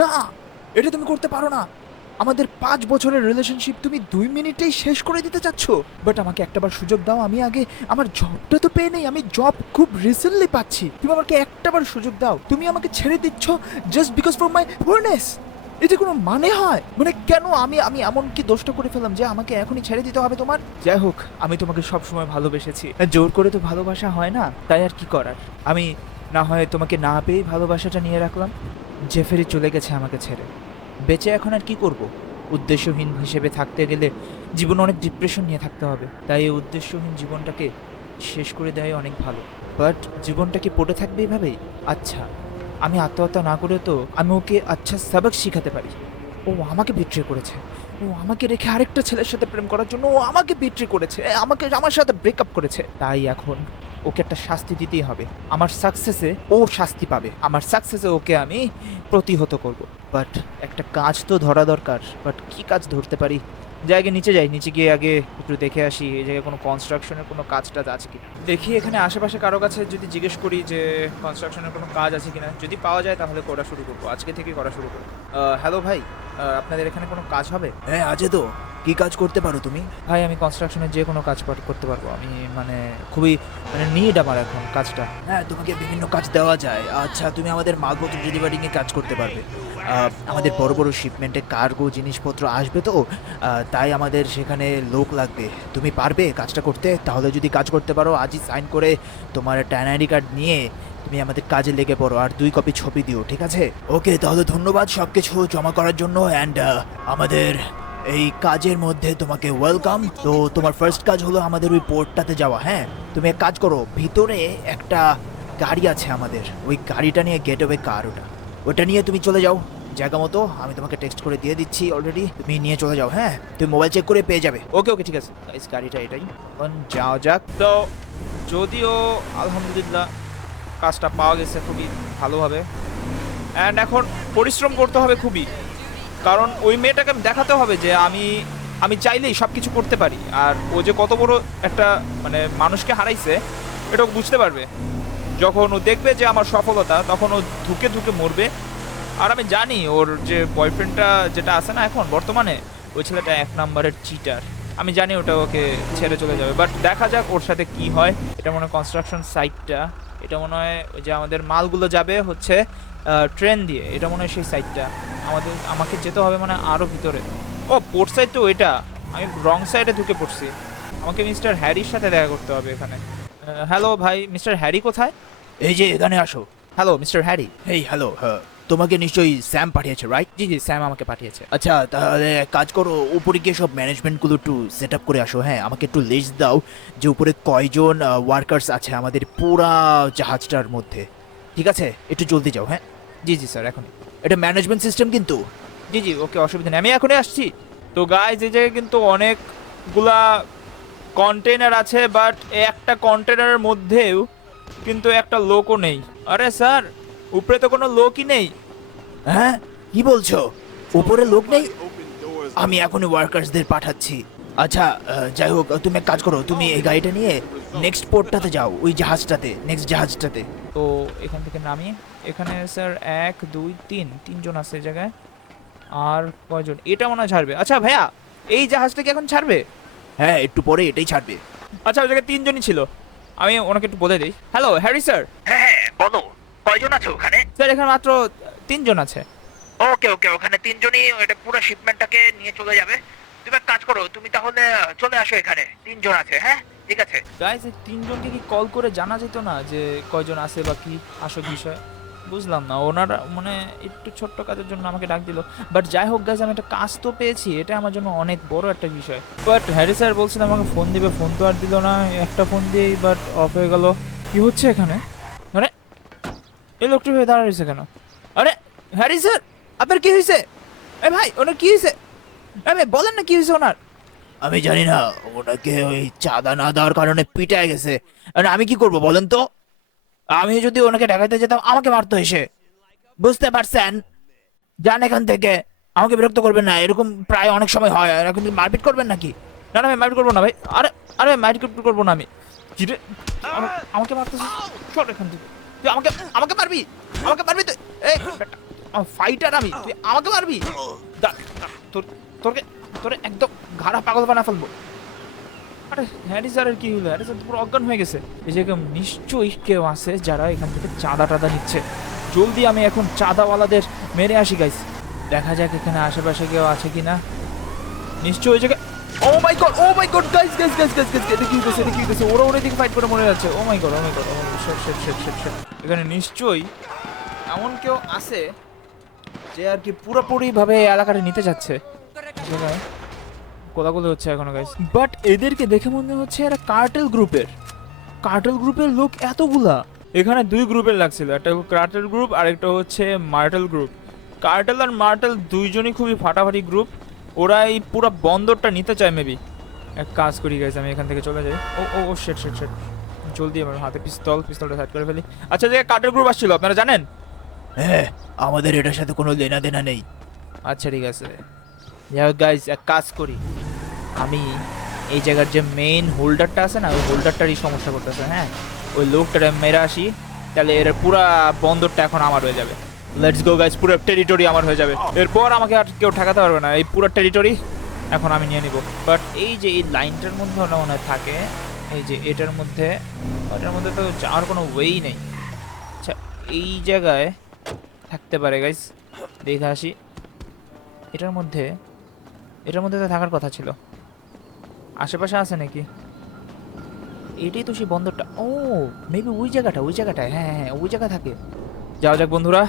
না, এটা তুমি করতে পারো না। আমাদের পাঁচ বছরের রিলেশনশিপ তুমি দুই মিনিটেই শেষ করে দিতে চাচ্ছ। বাট আমাকে একটাবার সুযোগ দাও, আমি আগে আমার জবটা তো পেয়ে নেই, আমি জব খুব রিসেন্টলি পাচ্ছি। তুমি আমাকে একটাবার সুযোগ দাও, তুমি আমাকে ছেড়ে দিচ্ছ জাস্ট বিকজ ফর মাই পুরনেস এটা কোনো মানে হয়? মানে কেন আমি আমি এমন কি দোষটা করে ফেললাম যে আমাকে এখনই ছেড়ে দিতে হবে তোমার? যাই হোক, আমি তোমাকে সব সময় ভালোবেসেছি জোর করে তো ভালোবাসা হয় না, তাই আর কি করার? আমি না হয় তোমাকে না পেয়েই ভালোবাসাটা নিয়ে রাখলাম। জেফেরি চলে গেছে আমাকে ছেড়ে। বেঁচে এখন আর কি করব? উদ্দেশ্যহীন হিসেবে থাকতে গেলে জীবনে অনেক ডিপ্রেশন নিয়ে থাকতে হবে। তাই এই উদ্দেশ্যহীন জীবনটাকে শেষ করে দেয় অনেক ভালো। বাট জীবনটা কি পড়ে থাকবে এইভাবেই আচ্ছা আমি আত্মহত্যা না করে তো আমি ওকে আচ্ছা সাবাক শিখাতে পারি। ও আমাকে বিট্রে করেছে। ও আমাকে রেখে আরেকটা ছেলের সাথে প্রেম করার জন্য ও আমাকে বিট্রে করেছে। আমাকে আমার সাথে ব্রেকআপ করেছে। তাই এখন ওকে একটা শাস্তি দিতেই হবে। আমার সাকসেসে ও শাস্তি পাবে। আমার সাকসেসে ওকে আমি প্রতিহত করব। বাট একটা কাজ তো ধরা দরকার। বাট কি কাজ ধরতে পারি? যাই নিচে যাই। নিচে গিয়ে আগে একটু দেখে আসি এই জায়গায় কোনো কনস্ট্রাকশনের কোনো কাজ টাজ আছে কি দেখি এখানে আশেপাশে কারও কাছে যদি জিজ্ঞেস করি যে কনস্ট্রাকশনের কোনো কাজ আছে কিনা, যদি পাওয়া যায় তাহলে করা শুরু করব। আজকে থেকে করা শুরু করব। হ্যালো ভাই আপনাদের এখানে কোনো কাজ হবে? হ্যাঁ আছে তো। কি কাজ করতে পারো তুমি? ভাই আমি কনস্ট্রাকশনের যে কোনো কাজ পার- করতে পারব। আমি মানে খুবই মানে নিড আমার এখন কাজটা। হ্যাঁ তোমাকে বিভিন্ন কাজ দেওয়া যায়। আচ্ছা তুমি আমাদের মালপত্র ডেলিভারিং এ কাজ করতে পারবে। আহ, আমাদের বড় বড় শিপমেন্টে কার্গো জিনিসপত্র আসবে তো? আহ, তাই আমাদের সেখানে লোক লাগবে। তুমি পারবে কাজটা করতে? তাহলে যদি কাজ করতে পারো আজই সাইন করে তোমার ট্যান আইডি কার্ড নিয়ে তুমি আমাদের কাজে লেগে পড়ো। আর দুই কপি ছবি দিও ঠিক আছে? ওকে তাহলে ধন্যবাদ সব কিছু জমা করার জন্য। অ্যান্ড আমাদের এই কাজের মধ্যে তোমাকে ওয়েলকাম তো তোমার ফার্স্ট কাজ হলো আমাদের ওই পোর্টটাতে যাওয়া হ্যাঁ? তুমি এক কাজ করো, ভিতরে একটা গাড়ি আছে আমাদের। ওই গাড়িটা নিয়ে গেট ওয়ে কার ওটা। ওটা নিয়ে তুমি চলে যাও। জায়গা মতো, আমি তোমাকে টেক্সট করে দিয়ে দিচ্ছি অলরেডি তুমি নিয়ে চলে যাও হ্যাঁ? তুমি মোবাইল চেক করে পেয়ে যাবে। ওকে ওকে ঠিক আছে। গাইস গাড়িটা এটাই। এখন যাও যাক। তো যদিও, আলহামদুলিল্লাহ, কাজটা পাওয়া গেছে খুবই ভালোভাবে। অ্যান্ড এখন পরিশ্রম করতে হবে খুবই। কারণ ওই মেয়েটাকে দেখাতে হবে যে আমি আমি চাইলেই সব কিছু করতে পারি। আর ও যে কত বড় একটা মানে মানুষকে হারাইছে, এটা ও বুঝতে পারবে। যখন ও দেখবে যে আমার সফলতা, তখন ও ধুকে ধুকে মরবে। আর আমি জানি ওর যে বয়ফ্রেন্ডটা যেটা আছে না এখন, বর্তমানে, ওই ছেলেটা এক নম্বরের চিটার আমি জানি ওটা ওকে ছেড়ে চলে যাবে বাট দেখা যাক ওর সাথে কি হয়। এটা মনে হয় কনস্ট্রাকশন সাইটটা এটা মনে হয় যে আমাদের মালগুলো যাবে হচ্ছে ট্রেন দিয়ে। এটা মনে হয় সেই সাইডটা আমাদের আমাকে যেতে হবে মানে আরও ভিতরে। ও পোর্ট সাইড তো ওইটা আমি রং সাইডে ঢুকে পড়ছি। আমাকে মিস্টার হ্যারির সাথে দেখা করতে হবে এখানে। হ্যালো ভাই মিস্টার হ্যারি কোথায়? এই যে এখানে আসো। Hello mister Harry. এই হ্যালো হ্যাঁ। তোমাকে নিশ্চয়ই স্যাম পাঠিয়েছে রাইট জি জি স্যাম আমাকে পাঠিয়েছে। আচ্ছা তাহলে এক কাজ করো উপরে গিয়ে সব ম্যানেজমেন্টগুলো একটু সেট আপ করে আসো হ্যাঁ? আমাকে একটু লিস্ট দাও যে উপরে কয়জন ওয়ার্কার্স আছে আমাদের পুরা জাহাজটার মধ্যে। ঠিক আছে? একটু জলদি যাও হ্যাঁ? জি জি স্যার এখনই। এটা ম্যানেজমেন্ট সিস্টেম কিন্তু। জি জি ওকে অসুবিধা নেই। আমি এখনই আসছি। তো গাইজ এই জায়গায় কিন্তু অনেকগুলা কন্টেনার আছে বাট একটা কন্টেনারের মধ্যেও কিন্তু একটা লোকও নেই। আরে স্যার উপরে তো কোনো লোকই নেই। হ্যাঁ? কি বলছো? উপরে লোক নেই? আমি এখনই ওয়ার্কার্সদের পাঠাচ্ছি। আচ্ছা যাই হোক তুমি এক কাজ করো তুমি এই গাড়িটা নিয়ে নেক্সট পোর্টটাতে যাও ওই জাহাজটাতে নেক্সট জাহাজটাতে। তো এখান থেকে নামি। এখানে স্যার এক দুই তিন তিনজন আছে এই জায়গায়। আর কয়জন? এটা মনে হয় ছাড়বে। আচ্ছা ভাইয়া এই জাহাজটা কি এখন ছাড়বে? হ্যাঁ একটু পরে এটাই ছাড়বে। আচ্ছা ওই জায়গায় তিনজনই ছিল। আমি ওনাকে একটু বলে দিই। হ্যালো হ্যারি স্যার হ্যাঁ হ্যাঁ বলো। কয়জন আছে ওখানে? স্যার এখানে মাত্র তিনজন আছে। ওকে ওকে ওখানে তিনজনই এটা পুরো শিপমেন্টটাকে নিয়ে চলে যাবে। তুমি এক কাজ করো তুমি তাহলে চলে আসো এখানে। তিনজন আছে হ্যাঁ? ঠিক আছে। গাইজ এই তিনজনকে কি কল করে জানা যেত না যে কয়জন আছে বা কি আসল বিষয়? বুঝলাম না। ওনারা মানে একটু ছোট্ট কাজের জন্য আমাকে ডাক দিল। বাট যাই হোক গাইজ আমি একটা কাজ তো পেয়েছি। এটা আমার জন্য অনেক বড় একটা বিষয়। বাট হ্যারি স্যার বলছিল আমাকে ফোন দিবে। ফোন তো আর দিল না। একটা ফোন দিয়েই বাট অফ হয়ে গেল। কি হচ্ছে এখানে? আরে, এই লোকটি হয়ে দাঁড়া রয়েছে কেন? আরে হ্যারি স্যার আপনার কি হয়েছে? এ ভাই, ওনার কি হয়েছে? ভাই বলেন না কি হয়েছে ওনার। আমি জানি না ওনাকে ওই চাঁদা না দেওয়ার কারণে পিটায় গেছে। আর আমি কি করব বলেন তো? আমি যদি ওনাকে দেখাতে যেতাম, আমাকে মারতো এসে। বুঝতে পারছেন? যান এখান থেকে। আমাকে বিরক্ত করবেন না, এরকম প্রায় অনেক সময় হয়। এরকম মারপিট করবেন নাকি? না না ভাই মাইট করব না ভাই। আরে আরে মাইট করব না আমি। কি রে? আমা- আমাকে মারতেছিস এখান থেকে। তুই আমাকে আমাকে মারবি? আমাকে মারবি তুই? এই ফাইটার আমি। তুই আমাকে মারবি? তোর, তোরকে তোরে একদম ঘাড়া পাগল বানা ফেলব। আরে হ্যারি স্যারের কি হলো? হ্যারি স্যার পুরো অজ্ঞান হয়ে গেছে। এই যে নিশ্চয়ই কেউ আছে যারা এখান থেকে চাঁদা টাদা নিচ্ছে। জলদি আমি এখন চাঁদাওয়ালাদের মেরে আসি গাইস দেখা যাক এখানে আশেপাশে কেউ আছে কিনা। নিশ্চয়ই ওই জায়গায় ও my god oh my god guys guys guys guys guys এটা কি হইতেছে এটা কি হইতেছে ওরা ওরা দিকে ফাইট করে মরে যাচ্ছে। ও my god oh my god oh shit shit shit shit shit এখানে নিশ্চয়ই এমন কেউ আছে যে আর কি পুরোপুরি ভাবে এলাকাটা নিতে যাচ্ছে। কোলাকুলি হচ্ছে এখনও গাইস বাট এদেরকে দেখে মনে হচ্ছে এরা কার্টেল গ্রুপের কার্টেল গ্রুপের লোক এতগুলা। এখানে দুই গ্রুপের লাগছিল একটা কার্টেল গ্রুপ আর একটা হচ্ছে মার্টেল গ্রুপ কার্টেল আর মার্টেল দুইজনই খুবই ফাটাফাটি গ্রুপ ওরা এই পুরো বন্দরটা নিতে চায় মেবি এক কাজ করি গাইজ আমি এখান থেকে চলে যাই। ও ও ও শেট শেট শেট জলদি আমার হাতে পিস্তল পিস্তলটা সাইড করে ফেলি। আচ্ছা যে কার্টেল গ্রুপ আসছিল আপনারা জানেন? হ্যাঁ আমাদের এটার সাথে কোনো লেনা দেনা নেই। আচ্ছা ঠিক আছে। যাই হোক গাইজ এক কাজ করি। আমি এই জায়গার যে মেইন হোল্ডারটা আছে না, ওই হোল্ডারটারই সমস্যা করতেছে হ্যাঁ? ওই লোকটারে মেরে আসি, তাহলে এর পুরা বন্দরটা এখন আমার হয়ে যাবে। লেটস গো গাইজ পুরো টেরিটরি আমার হয়ে যাবে। এরপর আমাকে আর কেউ ঠেকাতে পারবে না, এই পুরো টেরিটরি এখন আমি নিয়ে নিব। বাট এই যে এই লাইনটার মধ্যে মনে হয় থাকে, এই যে এটার মধ্যে এটার মধ্যে তো যাওয়ার কোনো ওয়েই নেই। আচ্ছা এই জায়গায় থাকতে পারে গাইজ দেখে আসি। এটার মধ্যে এটার মধ্যে তো থাকার কথা ছিল। আশেপাশে আছে নাকি? এটাই তো সেই বন্দরটা। ও মেবি ওই জায়গাটা, ওই জায়গাটায়। হ্যাঁ হ্যাঁ হ্যাঁ ওই জায়গা থাকে। যাও যাক বন্ধুরা।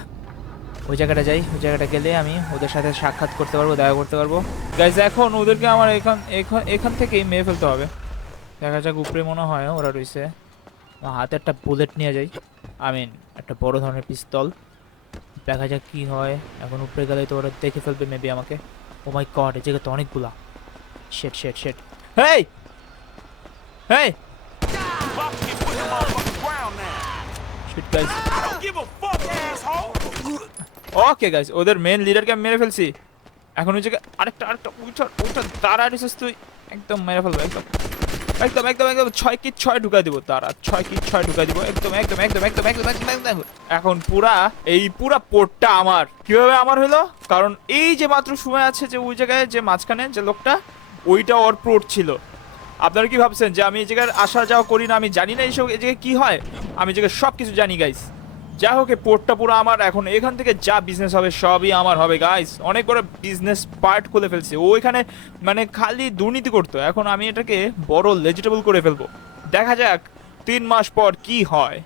ওই জায়গাটা যাই, ওই জায়গাটা গেলে আমি ওদের সাথে সাক্ষাৎ করতে পারব, দেখা করতে পারব। গাইজ এখন ওদেরকে আমার এখান এখান এখান থেকেই মেরে ফেলতে হবে। দেখা যাক উপরে মনে হয় ওরা রয়েছে। হাতে একটা বুলেট নিয়ে যাই। আই মিন একটা বড় ধরনের পিস্তল দেখা যাক কী হয়। এখন উপরে গেলে তো ওরা দেখে ফেলবে মেবি আমাকে। ও মাই গড এই জায়গা তো অনেকগুলা। শেট শেট শেট give a fuck, asshole. Okay guys ওদের মেন লিডারকে আমি মেরে ফেলছি। এখন ওই জায়গায় আরেকটা আরেকটা উঠা উঠা তারা রিসেস তুই একদম মেরে ফেলব একদম। একদম একদম একদম। ছয় কি ছয় ঢুকাই দিব তারা ছয় কি ছয় ঢুকাই দিব। একদম একদম একদম একদম একদম একদম একদম এখন পুরা এই পুরা পোর্টটা আমার। কীভাবে আমার হলো? কারণ এই যে মাত্র সময় আছে যে ওই জায়গায় যে মাঝখানে যে লোকটা ওইটা ওর পোর্ট ছিল। আপনারা কি ভাবছেন যে আমি এই জায়গায় আসা যাওয়া করি না? আমি জানি না এইসব এই জায়গায় কি হয়? আমি এই জায়গায় সব কিছু জানি গাইস যা হোক পোর্টটা পুরো আমার। এখন এখান থেকে যা বিজনেস হবে সবই আমার হবে গাইস অনেক বড় বিজনেস পার্ট খুলে ফেলছে। ও এখানে মানে খালি দুর্নীতি করতো। এখন আমি এটাকে বড় লেজিটেবল করে ফেলব। দেখা যাক তিন মাস পর কি হয়।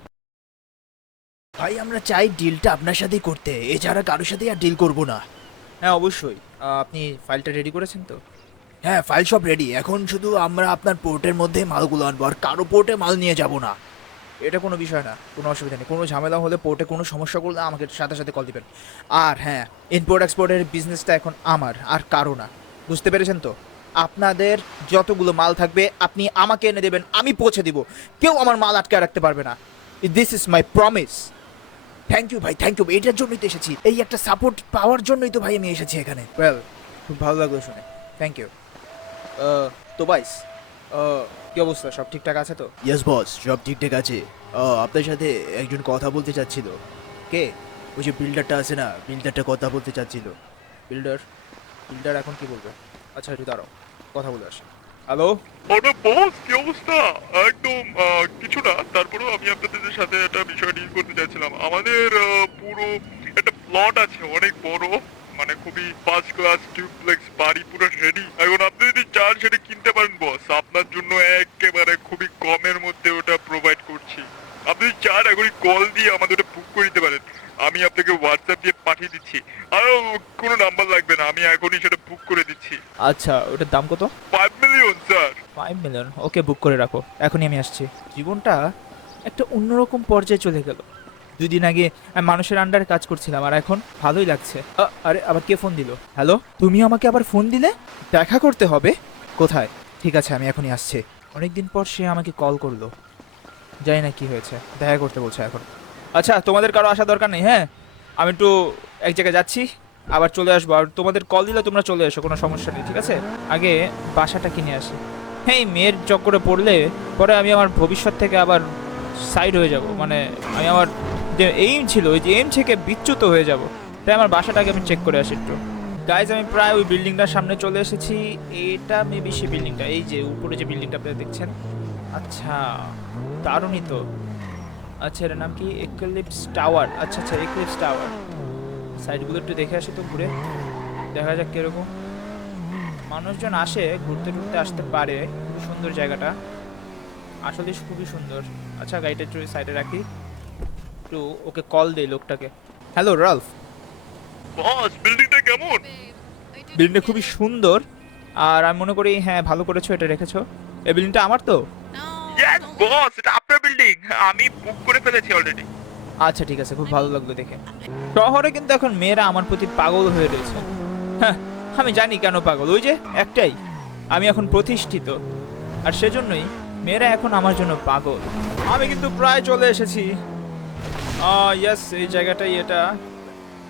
ভাই আমরা চাই ডিলটা আপনার সাথেই করতে। এছাড়া কারোর সাথেই আর ডিল করব না। হ্যাঁ অবশ্যই। আপনি ফাইলটা রেডি করেছেন তো? হ্যাঁ ফাইল সব রেডি এখন শুধু আমরা আপনার পোর্টের মধ্যে মালগুলো আনব, আর কারও পোর্টে মাল নিয়ে যাব না। এটা কোনো বিষয় না, কোনো অসুবিধা নেই। কোনো ঝামেলা হলে পোর্টে কোনো সমস্যা করলে আমাকে সাথে সাথে কল দিবেন। আর হ্যাঁ ইম্পোর্ট এক্সপোর্টের বিজনেসটা এখন আমার, আর কারও না। বুঝতে পেরেছেন তো? আপনাদের যতগুলো মাল থাকবে, আপনি আমাকে এনে দেবেন, আমি পৌঁছে দিব। কেউ আমার মাল আটকে রাখতে পারবে না। This is my promise thank you ভাই থ্যাংক ইউ এটার জন্যই তো এসেছি। এই একটা সাপোর্ট পাওয়ার জন্যই তো ভাই আমি এসেছি এখানে। ওয়েল খুব ভালো লাগল শুনে। থ্যাংক ইউ তো বাইস কি অবস্থা? সব ঠিকঠাক আছে তো? ইয়েস বস সব ঠিকঠাক আছে। আপনার সাথে একজন কথা বলতে চাচ্ছিল। কে? ওই যে বিল্ডারটা আছে না বিল্ডারটা কথা বলতে চাচ্ছিল। বিল্ডার বিল্ডার এখন কি বলবে? আচ্ছা একটু দাঁড়াও কথা বলে আসি। হ্যালো আরে বস কি অবস্থা? একদম কিছু না তারপরেও আমি আপনাদের সাথে একটা বিষয় ডিল করতে চাইছিলাম। আমাদের পুরো একটা প্লট আছে অনেক বড়। মানে খুবই ফার্স্ট ক্লাস ডিউপ্লেক্স বাড়ি পুরো রেডি এখন আপনি যদি চান সেটা কিনতে পারেন বস আপনার জন্য একেবারে খুবই কমের মধ্যে ওটা প্রোভাইড করছি। আপনি চান এখনই কল দিয়ে আমাদের ওটা বুক করে দিতে পারেন। আমি আপনাকে হোয়াটসঅ্যাপ দিয়ে পাঠিয়ে দিচ্ছি। আর কোনো নাম্বার লাগবে না আমি এখনই সেটা বুক করে দিচ্ছি। আচ্ছা ওটার দাম কত? Five million sir five million okay book করে রাখো। এখনই আমি আসছি। জীবনটা একটা অন্যরকম পর্যায়ে চলে গেল। দুই দিন আগে আমি মানুষের আন্ডারে কাজ করছিলাম, আর এখন ভালোই লাগছে। আরে, আবার কে ফোন দিল? হ্যালো তুমি আমাকে আবার ফোন দিলে? দেখা করতে হবে? কোথায়? ঠিক আছে, আমি এখনই আসছি। অনেকদিন পর সে আমাকে কল করল। জানি না কি হয়েছে, দেখা করতে বলছে এখন। আচ্ছা তোমাদের কারও আসা দরকার নেই হ্যাঁ? আমি একটু এক জায়গায় যাচ্ছি, আবার চলে আসব। আর তোমাদের কল দিলে তোমরা চলে এসো, কোনো সমস্যা নেই, ঠিক আছে? আগে বাসাটা কিনে আসি। হ্যাঁ মেয়ের চক্করে পড়লে পরে আমি আমার ভবিষ্যৎ থেকে আবার সাইড হয়ে যাব। মানে আমি আমার যে এইম ছিল, ওই যে এইম থেকে বিচ্যুত হয়ে যাব। তাই আমার বাসাটাকে আমি চেক করে আসি একটু। গাইজ আমি প্রায় ওই বিল্ডিংটার সামনে চলে এসেছি। এটা মেবি সেই বিল্ডিংটা, এই যে উপরে যে বিল্ডিংটা আপনারা দেখছেন। আচ্ছা দারুণই তো। আচ্ছা এর নাম কি? এক্লিপস টাওয়ার আচ্ছা আচ্ছা এক্লিপস টাওয়ার সাইডগুলো একটু দেখে আসি তো ঘুরে। দেখা যাক কীরকম। মানুষজন আসে, ঘুরতে টুরতে আসতে পারে। সুন্দর জায়গাটা। আসলে খুবই সুন্দর। আচ্ছা গাড়িটা একটু সাইডে রাখি। একটু ওকে কল দেই লোকটাকে। হ্যালো রালফ বস বিল্ডিংটা কেমন? বিল্ডিংটা খুবই সুন্দর আর আমি মনে করি হ্যাঁ ভালো করেছ এটা রেখেছো। এই বিল্ডিংটা আমার তো? ইয়েস বস এটা আপনার বিল্ডিং আমি বুক করে ফেলেছি অলরেডি আচ্ছা ঠিক আছে খুব ভালো লাগল দেখে। শহরে কিন্তু এখন মেয়েরা আমার প্রতি পাগল হয়ে রয়েছে। হ্যাঁ আমি জানি কেন পাগল। ওই যে একটাই। আমি এখন প্রতিষ্ঠিত। আর সেজন্যই মেয়েরা এখন আমার জন্য পাগল। আমি কিন্তু প্রায় চলে এসেছি। ইয়েস এই জায়গাটাই এটা।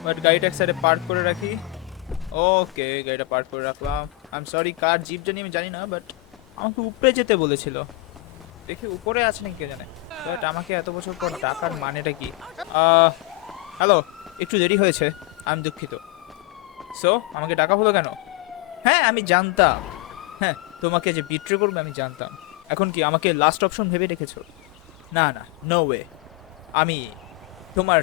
বাট গাড়িটা এক সাইডে পার্ক করে রাখি। ওকে গাড়িটা পার্ক করে রাখলাম। I am sorry car jeep জানি আমি জানি না বাট আমাকে উপরে যেতে বলেছিল। দেখি উপরে আছে নাকি কে জানে। বাট আমাকে এত বছর পর ডাকার মানেটা কি? হ্যালো একটু দেরি হয়েছে। আমি দুঃখিত। সো আমাকে ডাকা হলো কেন? হ্যাঁ আমি জানতাম। হ্যাঁ তোমাকে যে বিট্রে করবে আমি জানতাম। এখন কি আমাকে লাস্ট অপশন ভেবে রেখেছো? না না নো ওয়ে আমি তোমার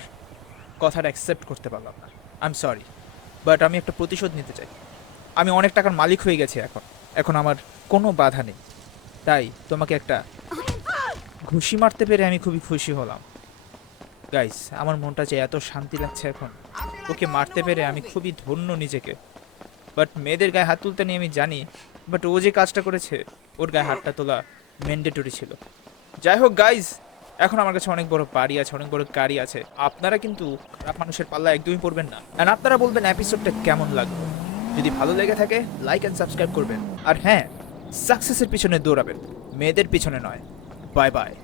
কথাটা অ্যাকসেপ্ট করতে পারলাম না। আই এম সরি বাট আমি একটা প্রতিশোধ নিতে চাই। আমি অনেক টাকার মালিক হয়ে গেছি এখন। এখন আমার কোনো বাধা নেই। তাই তোমাকে একটা ঘুষি মারতে পেরে আমি খুবই খুশি হলাম। গাইস আমার মনটা যে এত শান্তি লাগছে এখন, ওকে মারতে পেরে আমি খুবই ধন্য নিজেকে। বাট মেয়েদের গায়ে হাত তুলতে নিয়ে আমি জানি বাট ও যে কাজটা করেছে, ওর গায়ে হাতটা তোলা ম্যান্ডেটরি ছিল। যাই হোক গাইজ এখন আমার কাছে অনেক বড় বাড়ি আছে, অনেক বড় গাড়ি আছে। আপনারা কিন্তু খারাপ মানুষের পাল্লা একদমই পড়বেন না। অ্যান্ড আপনারা বলবেন এপিসোডটা কেমন লাগল? যদি ভালো লেগে থাকে লাইক অ্যান্ড সাবস্ক্রাইব করবেন। আর হ্যাঁ সাকসেসের পিছনে দৌড়াবেন। মেয়েদের পিছনে নয়। Bye bye